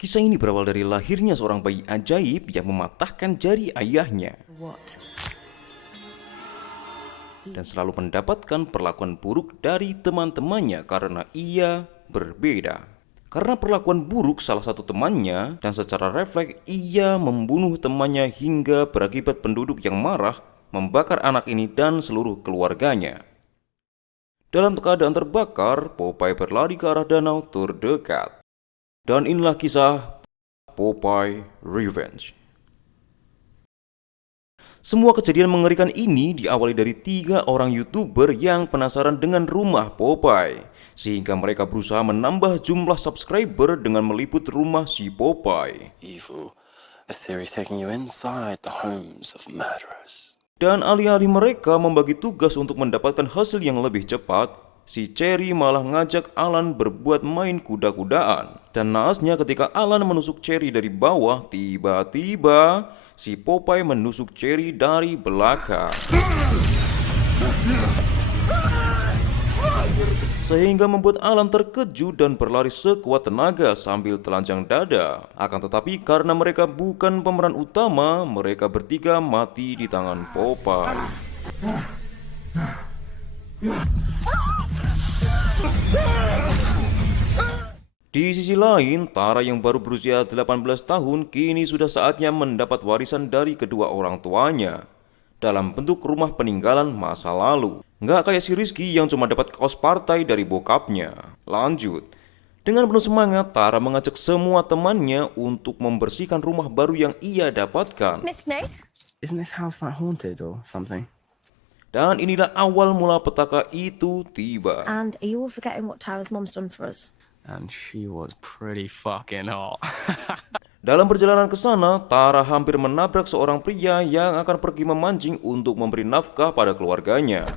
Kisah ini berawal dari lahirnya seorang bayi ajaib yang mematahkan jari ayahnya dan selalu mendapatkan perlakuan buruk dari teman-temannya karena ia berbeda. Karena perlakuan buruk salah satu temannya dan secara refleks ia membunuh temannya hingga berakibat penduduk yang marah membakar anak ini dan seluruh keluarganya. Dalam keadaan terbakar, Popeye berlari ke arah danau terdekat. Dan inilah kisah Popeye Revenge. Semua kejadian mengerikan ini diawali dari 3 orang YouTuber yang penasaran dengan rumah Popeye, sehingga mereka berusaha menambah jumlah subscriber dengan meliput rumah si Popeye. Evil, a series taking you inside the homes of murderers. Dan alih-alih mereka membagi tugas untuk mendapatkan hasil yang lebih cepat, si Cherry malah ngajak Alan berbuat main kuda-kudaan. Dan naasnya ketika Alan menusuk Cherry dari bawah, tiba-tiba si Popeye menusuk Cherry dari belakang. Sehingga membuat Alan terkejut dan berlari sekuat tenaga sambil telanjang dada. Akan tetapi karena mereka bukan pemeran utama, mereka bertiga mati di tangan Popeye. Di sisi lain, Tara yang baru berusia 18 tahun kini sudah saatnya mendapat warisan dari kedua orang tuanya dalam bentuk rumah peninggalan masa lalu. Nggak kayak si Rizky yang cuma dapat kaos partai dari bokapnya. Lanjut, dengan penuh semangat, Tara mengajak semua temannya untuk membersihkan rumah baru yang ia dapatkan. Miss Smith? Isn't this house like haunted or something? Dan inilah awal mula petaka itu tiba. And are you all forgetting what Tara's mom's done for us? And she was pretty fucking hot. Dalam perjalanan ke sana, Tara hampir menabrak seorang pria yang akan pergi memancing untuk memberi nafkah pada keluarganya.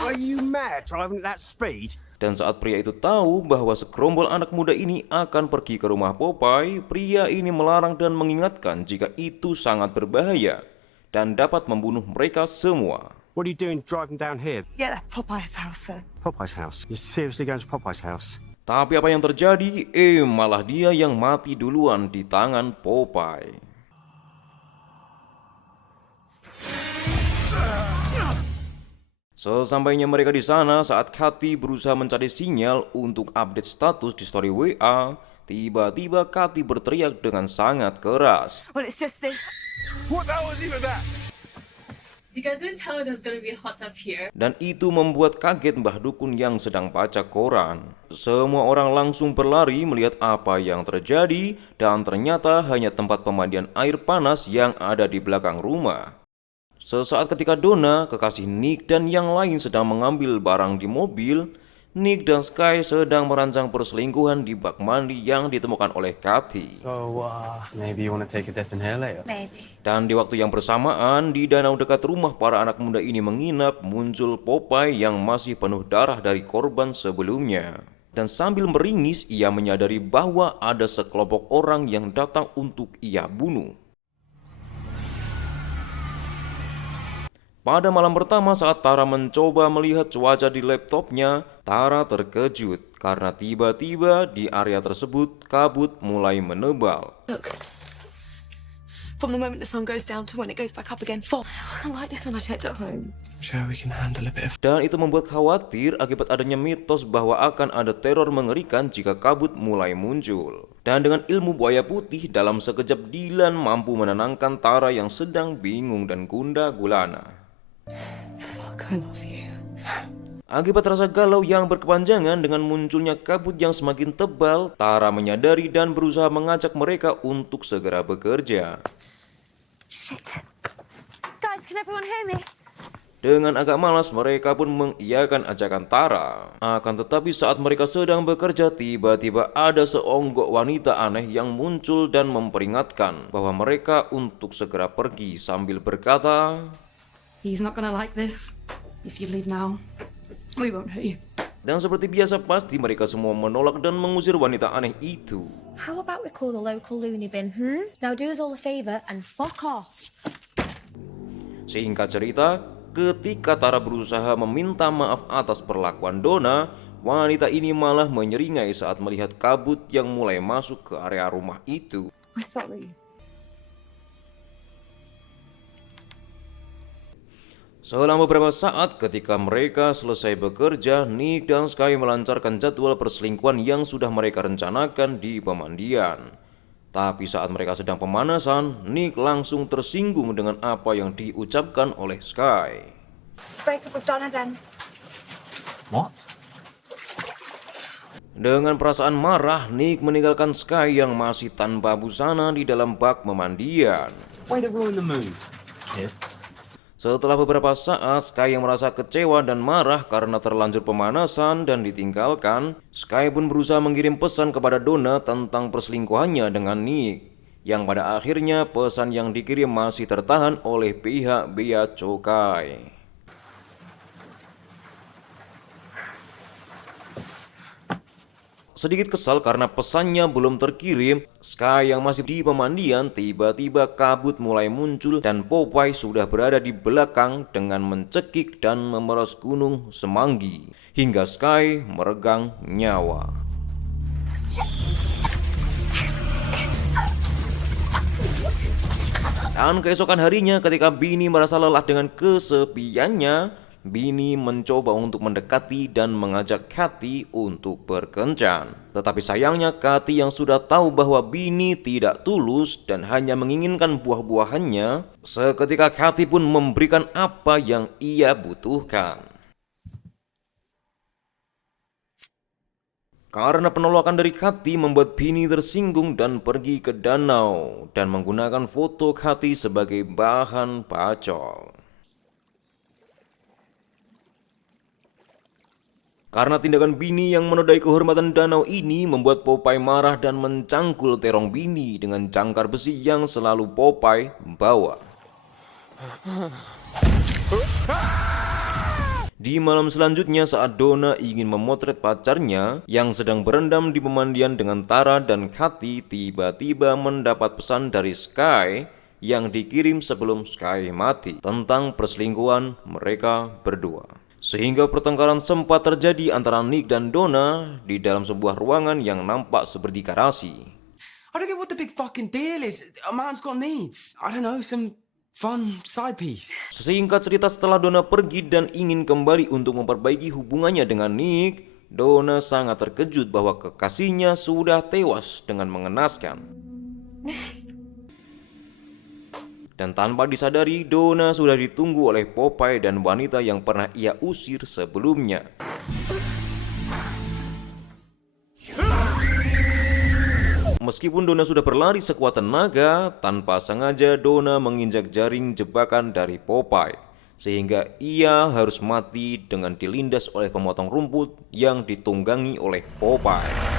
Are you mad driving at that speed? Dan saat pria itu tahu bahwa segerombol anak muda ini akan pergi ke rumah Popeye, pria ini melarang dan mengingatkan jika itu sangat berbahaya dan dapat membunuh mereka semua. What are you doing driving down here? Yeah, Popeye's house, sir. Popeye's house. You're seriously going to Popeye's house? Tapi apa yang terjadi? Malah dia yang mati duluan di tangan Popeye. Sesampainya mereka di sana, saat Kathy berusaha mencari sinyal untuk update status di story WA, tiba-tiba Kathy berteriak dengan sangat keras. Well, it's just this. What the hell was even that? You guys didn't tell me there's gonna be a hot tub here. Dan itu membuat kaget Mbah Dukun yang sedang baca koran. Semua orang langsung berlari melihat apa yang terjadi dan ternyata hanya tempat pemandian air panas yang ada di belakang rumah. Sesaat ketika Donna, kekasih Nick dan yang lain sedang mengambil barang di mobil, Nick dan Sky sedang merancang perselingkuhan di bak mandi yang ditemukan oleh Kathy. So, maybe you want to take a dip in here later? Maybe. Dan di waktu yang bersamaan, di danau dekat rumah para anak muda ini menginap, muncul Popeye yang masih penuh darah dari korban sebelumnya. Dan sambil meringis, ia menyadari bahwa ada sekelompok orang yang datang untuk ia bunuh. Pada malam pertama saat Tara mencoba melihat cuaca di laptopnya, Tara terkejut karena tiba-tiba di area tersebut kabut mulai menebal. Look, from the moment the sun goes down to when it goes back up again, fall. It wasn't like this when I checked at home. Sure, we can handle a bit of... Dan itu membuat khawatir akibat adanya mitos bahwa akan ada teror mengerikan jika kabut mulai muncul. Dan dengan ilmu buaya putih, dalam sekejap Dylan mampu menenangkan Tara yang sedang bingung dan gundah gulana. Fuck, I love you. Akibat rasa galau yang berkepanjangan dengan munculnya kabut yang semakin tebal, Tara menyadari dan berusaha mengajak mereka untuk segera bekerja. Shit. Guys, can everyone hear me? Dengan agak malas, mereka pun mengiyakan ajakan Tara. Akan tetapi saat mereka sedang bekerja, tiba-tiba ada seonggok wanita aneh yang muncul dan memperingatkan bahwa mereka untuk segera pergi sambil berkata, He's not gonna like this. If you leave now, we won't hurt you. dan seperti biasa pasti mereka semua menolak dan mengusir wanita aneh itu. How about we call the local loony bin, Now do us all a favor and fuck off. Singkat cerita, ketika Tara berusaha meminta maaf atas perlakuan Donna, wanita ini malah menyeringai saat melihat kabut yang mulai masuk ke area rumah itu. I'm sorry. Selama beberapa saat ketika mereka selesai bekerja, Nick dan Sky melancarkan jadwal perselingkuhan yang sudah mereka rencanakan di pemandian. Tapi saat mereka sedang pemanasan, Nick langsung tersinggung dengan apa yang diucapkan oleh Sky. Let's break up with Donna then. What? Dengan perasaan marah, Nick meninggalkan Sky yang masih tanpa busana di dalam bak pemandian. Way to ruin the mood, kid. Setelah beberapa saat, Sky yang merasa kecewa dan marah karena terlanjur pemanasan dan ditinggalkan, Sky pun berusaha mengirim pesan kepada Donna tentang perselingkuhannya dengan Nick, yang pada akhirnya pesan yang dikirim masih tertahan oleh pihak Bea Cukai. Sedikit kesal karena pesannya belum terkirim, Sky yang masih di pemandian tiba-tiba kabut mulai muncul dan Popeye sudah berada di belakang dengan mencekik dan memeras gunung semanggi hingga Sky meregang nyawa. Dan keesokan harinya ketika Bini merasa lelah dengan kesepiannya, Bini mencoba untuk mendekati dan mengajak Kathy untuk berkencan. Tetapi sayangnya Kathy yang sudah tahu bahwa Bini tidak tulus dan hanya menginginkan buah-buahannya, seketika Kathy pun memberikan apa yang ia butuhkan. Karena penolakan dari Kathy membuat Bini tersinggung dan pergi ke danau dan menggunakan foto Kathy sebagai bahan pacol. Karena tindakan Bini yang menodai kehormatan danau ini membuat Popeye marah dan mencangkul terong Bini dengan jangkar besi yang selalu Popeye bawa. Di malam selanjutnya saat Donna ingin memotret pacarnya yang sedang berendam di pemandian dengan Tara dan Kathy, tiba-tiba mendapat pesan dari Sky yang dikirim sebelum Sky mati tentang perselingkuhan mereka berdua. Sehingga pertengkaran sempat terjadi antara Nick dan Donna di dalam sebuah ruangan yang nampak seperti garasi. I don't get what the big fucking deal is. A man's got needs. I don't know, some fun side piece. Singkat cerita, setelah Donna pergi dan ingin kembali untuk memperbaiki hubungannya dengan Nick, Donna sangat terkejut bahwa kekasihnya sudah tewas dengan mengenaskan. Dan tanpa disadari, Donna sudah ditunggu oleh Popeye dan wanita yang pernah ia usir sebelumnya. Meskipun Donna sudah berlari sekuat tenaga, tanpa sengaja Donna menginjak jaring jebakan dari Popeye, sehingga ia harus mati dengan dilindas oleh pemotong rumput yang ditunggangi oleh Popeye.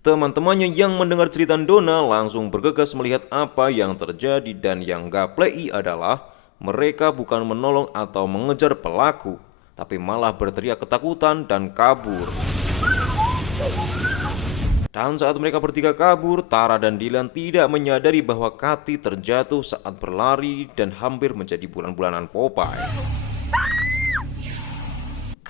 Teman-temannya yang mendengar cerita Donna langsung bergegas melihat apa yang terjadi, dan yang gak play adalah mereka bukan menolong atau mengejar pelaku, tapi malah berteriak ketakutan dan kabur. Dan saat mereka bertiga kabur, Tara dan Dylan tidak menyadari bahwa Kathy terjatuh saat berlari dan hampir menjadi bulan-bulanan Popeye.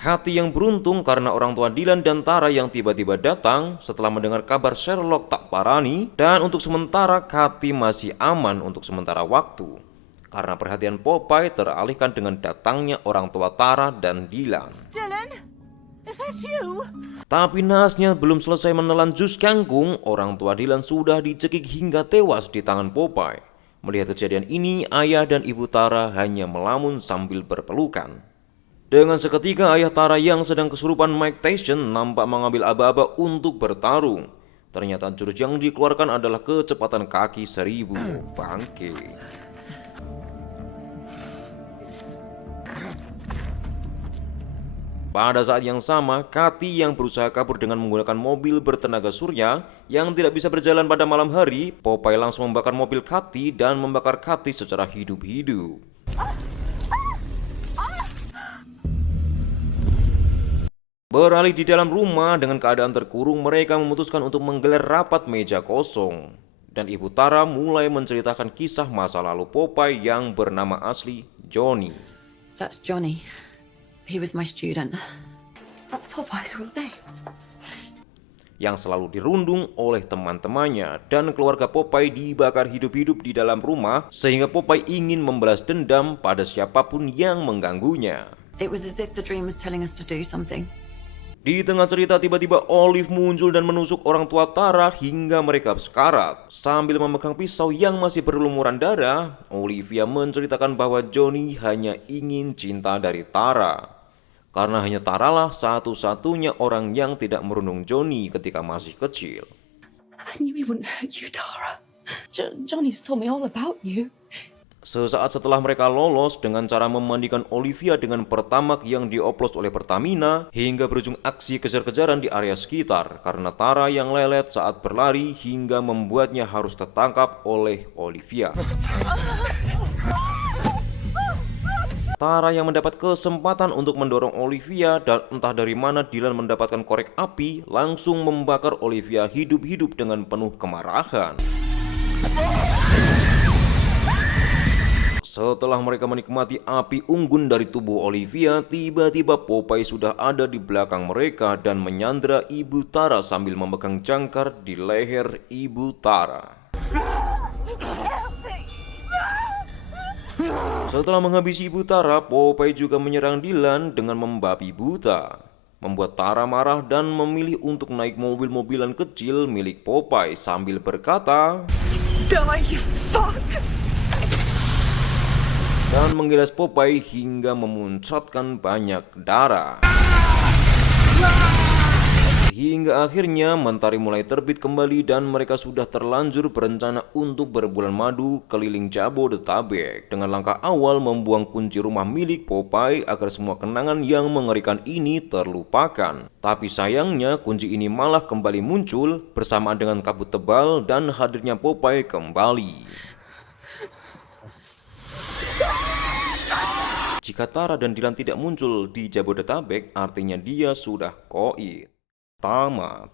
Kathy yang beruntung karena orang tua Dylan dan Tara yang tiba-tiba datang setelah mendengar kabar Sherlock tak parani, dan untuk sementara Kathy masih aman untuk sementara waktu karena perhatian Popeye teralihkan dengan datangnya orang tua Tara dan Dylan. Dylan, is that you? Tapi naasnya belum selesai menelan jus kangkung, orang tua Dylan sudah dicekik hingga tewas di tangan Popeye. Melihat kejadian ini, ayah dan ibu Tara hanya melamun sambil berpelukan. Dengan seketika ayah Tara yang sedang kesurupan Mike Tyson nampak mengambil aba-aba untuk bertarung. Ternyata jurus yang dikeluarkan adalah kecepatan kaki 1000. Bangke. Pada saat yang sama, Kathy yang berusaha kabur dengan menggunakan mobil bertenaga surya yang tidak bisa berjalan pada malam hari, Popeye langsung membakar mobil Kathy dan membakar Kathy secara hidup-hidup. Beralih di dalam rumah dengan keadaan terkurung, mereka memutuskan untuk menggelar rapat meja kosong. Dan ibu Tara mulai menceritakan kisah masa lalu Popeye yang bernama asli Johnny. That's Johnny. He was my student. That's Popeye's real name. Yang selalu dirundung oleh teman-temannya, dan keluarga Popeye dibakar hidup-hidup di dalam rumah sehingga Popeye ingin membalas dendam pada siapapun yang mengganggunya. It was as if the dream was telling us to do something. Di tengah cerita tiba-tiba Olive muncul dan menusuk orang tua Tara hingga mereka sekarat. Sambil memegang pisau yang masih berlumuran darah, Olivia menceritakan bahwa Johnny hanya ingin cinta dari Tara. Karena hanya Tara lah satu-satunya orang yang tidak merundung Johnny ketika masih kecil. I knew he wouldn't hurt you, Tara. Johnny's told me all about you. Sesaat setelah mereka lolos dengan cara memandikan Olivia dengan pertamak yang dioplos oleh Pertamina, hingga berujung aksi kejar-kejaran di area sekitar karena Tara yang lelet saat berlari hingga membuatnya harus tertangkap oleh Olivia. Tara yang mendapat kesempatan untuk mendorong Olivia, dan entah dari mana Dylan mendapatkan korek api, langsung membakar Olivia hidup-hidup dengan penuh kemarahan. Setelah mereka menikmati api unggun dari tubuh Olivia, tiba-tiba Popeye sudah ada di belakang mereka dan menyandra Ibu Tara sambil memegang jangkar di leher Ibu Tara. Setelah menghabisi Ibu Tara, Popeye juga menyerang Dylan dengan membabi buta, membuat Tara marah dan memilih untuk naik mobil-mobilan kecil milik Popeye sambil berkata, Die, you fuck! dan menggilas Popeye hingga memuncratkan banyak darah. Hingga akhirnya mentari mulai terbit kembali dan mereka sudah terlanjur berencana untuk berbulan madu keliling Jabodetabek dengan langkah awal membuang kunci rumah milik Popeye agar semua kenangan yang mengerikan ini terlupakan. Tapi sayangnya kunci ini malah kembali muncul bersamaan dengan kabut tebal dan hadirnya Popeye kembali. Jika Tara dan Dylan tidak muncul di Jabodetabek, artinya dia sudah koit. Tamat.